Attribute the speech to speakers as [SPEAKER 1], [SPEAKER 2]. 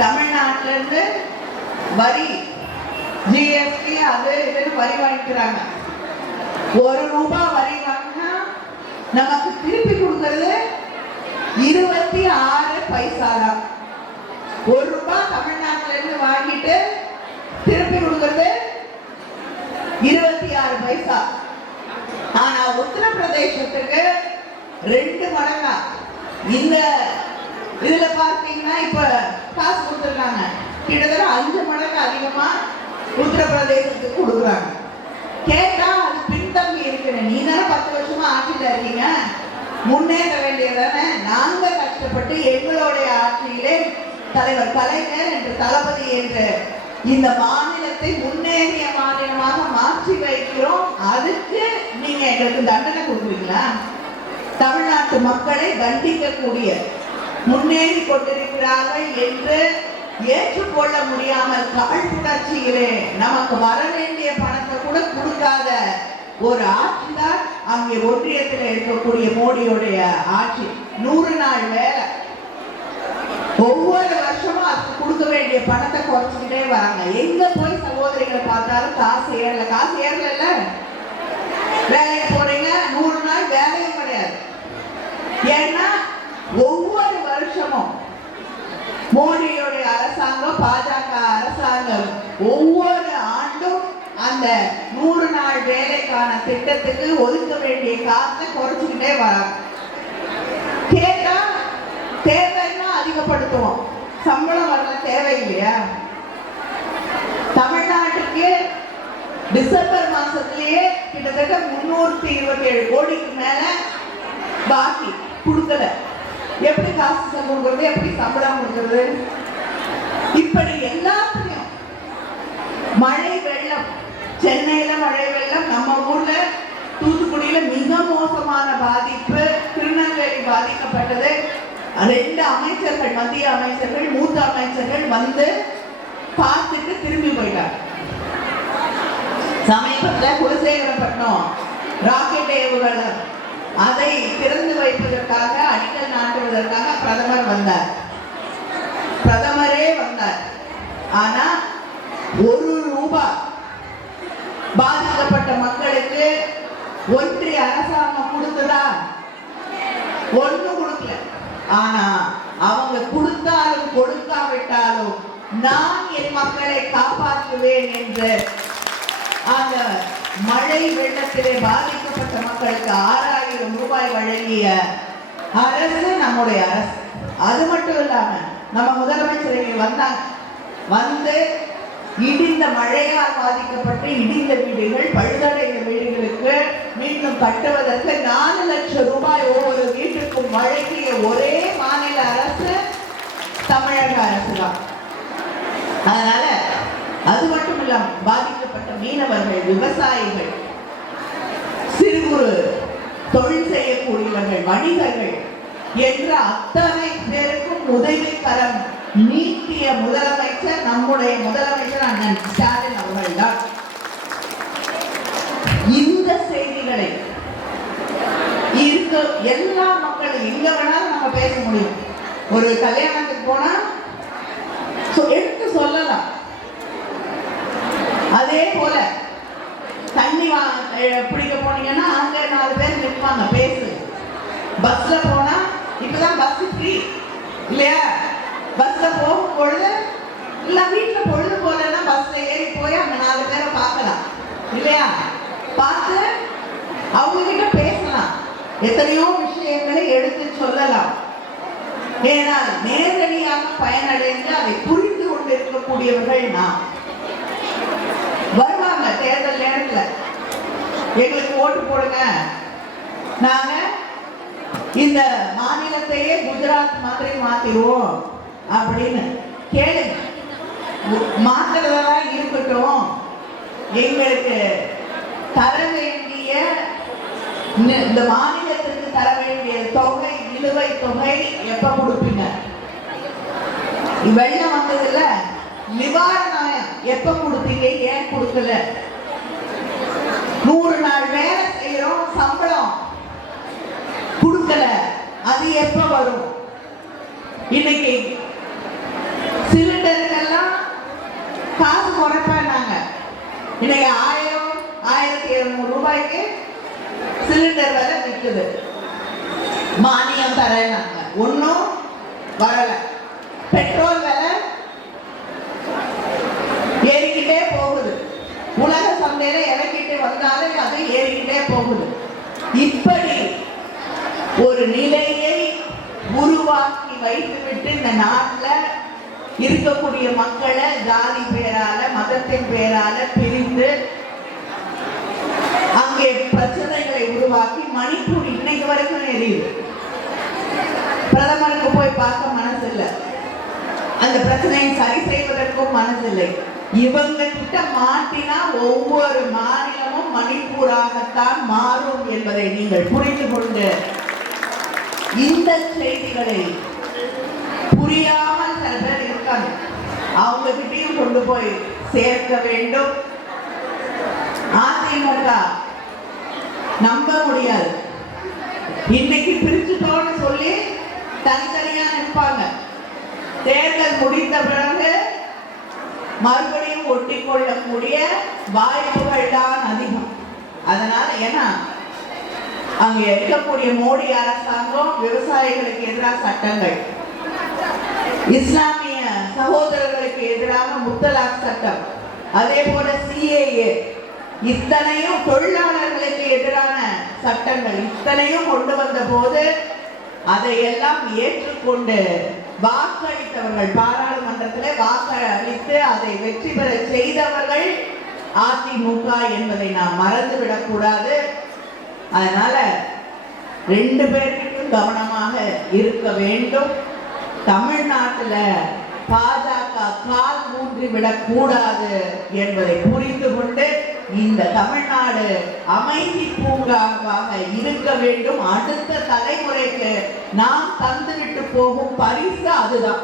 [SPEAKER 1] தமிழ்நாட்டுல இருந்து வரி ஜிஎஸ்டி அது இதுன்னு வரி வாங்கிக்கிறாங்க ஒரு ரூபாய் வரி வாங்கினா நமக்கு திருப்பி கொடுக்கறது இருபத்தி ஆறு பைசா தான். ஒரு ரூபாய் தமிழ்நாட்டுல இருந்து வாங்கிட்டு திருப்பி கொடுக்கறது இருபத்தி ஆறு பைசா. ஆனா உத்தரப்பிரதேசத்துக்கு ரெண்டு மடங்கா. இந்த இதுல பார்த்தீங்கன்னா இப்ப காசு கொடுத்துருக்காங்க. கிட்டத்தட்ட அஞ்சு மடங்கு அதிகமா உத்தரப்பிரதேசத்துக்கு கொடுக்குறாங்க. கேட்டா அது பின்தங்கி இருக்கிறேன் நீ தானே பத்து வருஷமா ஆட்சியில இருக்கீங்க? முன்னேற வேண்டியதானே நாங்க கஷ்டப்பட்டு எங்களுடைய ஆட்சியிலே தலைவர் கலைஞர் என்று தளபதி என்று இந்த மாநிலத்தை முன்னேறிய மாநிலமாக மாற்றி வைக்கிறோம். அதுக்கு நீங்க எங்களுக்கு தண்டனை கொடுக்குறீங்களா? தமிழ்நாட்டு மக்களை தண்டிக்கக்கூடிய முன்னேறி கொண்டிருக்கிறார்கள் என்று ஏற்றுக்கொள்ள முடியாமல் காழ்ப்புணர்ச்சியிலே நமக்கு வர வேண்டிய பணத்தை கூட கொடுக்காத ஒரு ஆட்சி தான் அங்கே ஒன்றியத்தில் இருக்கக்கூடிய மோடியுடைய ஆட்சி. நூறு நாள் வேலை. ஒவ்வொரு வருஷமும் அதுக்கு கொடுக்க வேண்டிய பணத்தை குறைச்சிக்கிட்டே வராங்க. எங்க போய் சகோதரிகளை பார்த்தாலும் காசு ஏறல. காசு ஏறல வேலைக்கு போறீங்க நூறு நாள் வேலையும் கிடையாது ஏன்னா ஒவ்வொரு வருஷமும் மோடியுடைய அரசாங்கம் பாஜக அரசாங்கம் ஒவ்வொரு ஆண்டும் அந்த நூறு நாள் வேலைக்கான திட்டத்துக்கு ஒதுக்க வேண்டிய காசை குறைச்சிக்கிட்டே வராங்க. கேட்டா தேவைன்னா அதிகப்படுத்துவோம்? சம்பளம் வரல தேவை இல்லையா தமிழ்நாட்டுக்கு டிசம்பர் மாசத்திலேயே கிட்டத்தட்ட முன்னூத்தி இருபத்தி ஏழு கோடிக்கு மேல பாக்கி கொடுக்கல. எப்படி காசு கொடுக்கறது? எப்படி சம்பளம் கொடுக்கறது? இப்படி எல்லாத்துலயும் மழை வெள்ளம் சென்னை மழை வெள்ளம் நம்ம ஊர்ல வாழ்க்கையில மிக மோசமான பாதிப்பு திருநெல்வேலி பாதிக்கப்பட்டது. ரெண்டு அமைச்சர்கள் மத்திய அமைச்சர்கள் மூத்த அமைச்சர்கள் வந்து பார்த்துட்டு திரும்பி போயிட்டாங்க. சமீபத்தில் குலசேகரப்பட்டினம் ராக்கெட் ஏவுகணை அதை திறந்து வைப்பதற்காக அடிக்கல் நாட்டுவதற்காக பிரதமர் வந்தார். பிரதமரே வந்தார். ஆனா ஒரு ரூபாய் பாதிக்கப்பட்ட ஒன்றிய அரசாங்கம் கொடுத்ததா? ஒண்ணு கொடுக்கல. ஆனா அவங்க கொடுத்தாலும் கொடுக்காவிட்டாலும் நான் என் மக்களை காப்பாற்றுவேன் என்று அந்த மழை வெள்ளத்திலே பாதிக்கப்பட்ட மக்களுக்கு ஆறாயிரம் ரூபாய் வழங்கிய அரசு நம்முடைய அரசு. அது மட்டும் இல்லாம நம்ம முதலமைச்சர் வந்தாங்க வந்து இடிந்த மழையால் பாதிக்கப்பட்டு இடிந்த வீடுகள் பழுதடைந்த வீடுகளுக்கு மீண்டும் கட்டுவதற்கு நாலு லட்சம் ரூபாய் ஒவ்வொரு வீட்டுக்கும் வழங்கிய ஒரே மாநில அரசு தமிழக அரசு தான் அதனால அது மட்டும் இல்லாம பாதிக்கப்பட்ட மீனவர்கள் விவசாயிகள் சிறு குறு தொழில் செய்யக்கூடியவர்கள் வணிகர்கள் என்ற அத்தனை பேருக்கும் உதவி கரம் நீட்டிய முதலமைச்சர் நம்முடைய முதலமைச்சர். அண்ணன் ஸ்டாலின் அவர்கள்தான். இந்த செய்திகளை இருக்க எல்லா மக்களும் எங்க வேணாலும் நம்ம பேச முடியும். ஒரு கல்யாணத்துக்கு போனா எடுத்து சொல்லலாம். அதே போல தண்ணி வா பிடிக்க போனீங்கன்னா அங்க நாலு பேர் நிற்பாங்க பேசு. பஸ்ல போனா இப்பதான் பஸ் ஃப்ரீ இல்லையா? பஸ்ல போகும் பொழுது இல்ல வீட்டுல பொழுது பஸ்ல ஏறி போய் அங்க நாலு பேரை பார்க்கலாம். இல்லையா? பார்த்து அவங்க கிட்ட பேசலாம். எத்தனையோ விஷயங்களை எடுத்து சொல்லலாம். ஏன்னா நேரடியாக பயனடைந்து அதை புரிந்து கொண்டிருக்கக்கூடியவர்கள் நாம். வருவாங்க தேர்தல் நேரத்தில். எங்களுக்கு ஓட்டு போடுங்க. நாங்க இந்த மாநிலத்தையே குஜராத் மாதிரி மாத்திடுவோம் அப்படின்னு கேளுங்க. மாத்திரதா இருக்கட்டும். எங்களுக்கு தர வேண்டிய இந்த- இந்த மாநிலத்திற்கு தர வேண்டிய தொகை நிலுவை தொகை எப்ப கொடுப்பீங்க? வெள்ளம் வந்ததுல நிவாரணம் எப்ப கொடுத்தீங்க ஏன் கொடுக்கல? நூறு நாள் வேலை செய்யறோம் சம்பளம் கொடுக்கல. அது எப்ப வரும்? இன்னைக்கு இன்னைக்கு ஆயிரம் ஆயிரத்தி இருநூறு ரூபாய்க்கு சிலிண்டர் விலை விற்குது மானியம் தரேன்னாங்க. ஒன்றும் வரல. பெட்ரோல் விலை ஏறிக்கிட்டே போகுது. உலக சந்தையில இறக்கிட்டு வந்தாலும் அது ஏறிக்கிட்டே போகுது. இப்படி ஒரு நிலையை உருவாக்கி வைத்துவிட்டு இந்த நாட்டில் இருக்கக்கூடிய மக்களை ஜாதி பேர் மதத்தின் பேரால பிரிந்து அங்கே பிரச்சனைகளை உருவாக்கி மணிப்பூர் இன்னைக்கு வரைக்கும் எரியுது. பிரதமருக்கு போய் பார்க்க மனசு இல்லை அந்த பிரச்சனையை சரி செய்வதற்கும் மனசில்லை. இவங்க கிட்ட மாட்டினா ஒவ்வொரு மாநிலமும் மணிப்பூராகத்தான் மாறும் என்பதை நீங்கள் புரிந்து கொண்டு இந்த செய்திகளை புரியாமல் சில பேர் இருக்காங்க. அவங்க கிட்டயும் கொண்டு போய் சேர்க்க வேண்டும். அதிமுக நம்ப முடியாது. இன்னைக்கு பிரிச்சுட்டோம்னு சொல்லி தனித்தனியா நிற்பாங்க. தேர்தல் முடிந்த பிறகு மறுபடியும் ஒட்டி கொள்ளக்கூடிய வாய்ப்புகள் தான் அதிகம். அதனால ஏன்னா அங்க இருக்கக்கூடிய மோடி அரசாங்கம் விவசாயிகளுக்கு எதிராக சட்டங்கள். இஸ்லாமிய சகோதரர்களுக்கு எதிராக முத்தலாக் சட்டம். அதே போல சிஏஏ இத்தனையும் தொழிலாளர்களுக்கு எதிரான சட்டங்கள் இத்தனையும் கொண்டு வந்த போது அதையெல்லாம் ஏற்றுக்கொண்டு வாக்களித்தவர்கள் பாராளுமன்றத்தில் வாக்களித்து அதை வெற்றி பெற செய்தவர்கள் அதிமுக என்பதை நாம் மறந்துவிடக் கூடாது. அதனால ரெண்டு பேருக்கும் கவனமாக இருக்க வேண்டும். தமிழ்நாட்டில் பாஜக கால் ஊன்றி விடக்கூடாது என்பதை புரிந்து கொண்டு இந்த தமிழ்நாடு அமைதி பூங்காவாக இருக்க வேண்டும். அடுத்த தலைமுறைக்கு நாம் தந்துவிட்டு போகும் பரிசு அதுதான்.